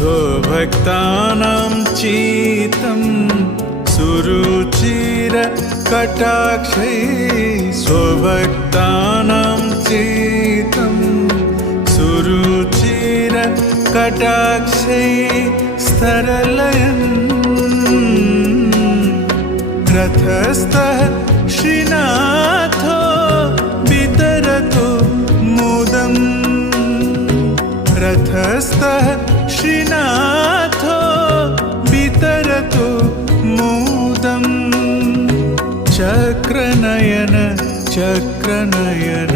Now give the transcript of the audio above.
स्वभक्तानां चित्तं सुरुचिरकटाक्षै स्वभक्तानां चित्तं सुरुचिरकटाक्षै स्तरलयन् रथस्थः श्रीनाथो वितरतु मुदम् रथस्थः श्रीनाथो वितरतु मुदम् चक्रनयन चक्रनयन।